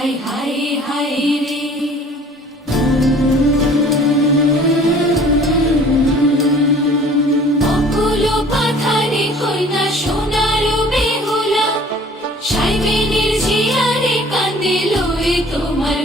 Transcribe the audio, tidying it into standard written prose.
High high high রে। অকুল পাথারে কইনা সোনার বেহুলা, সাইবেনের জিয়ারে কান্দে লয়ে তোমার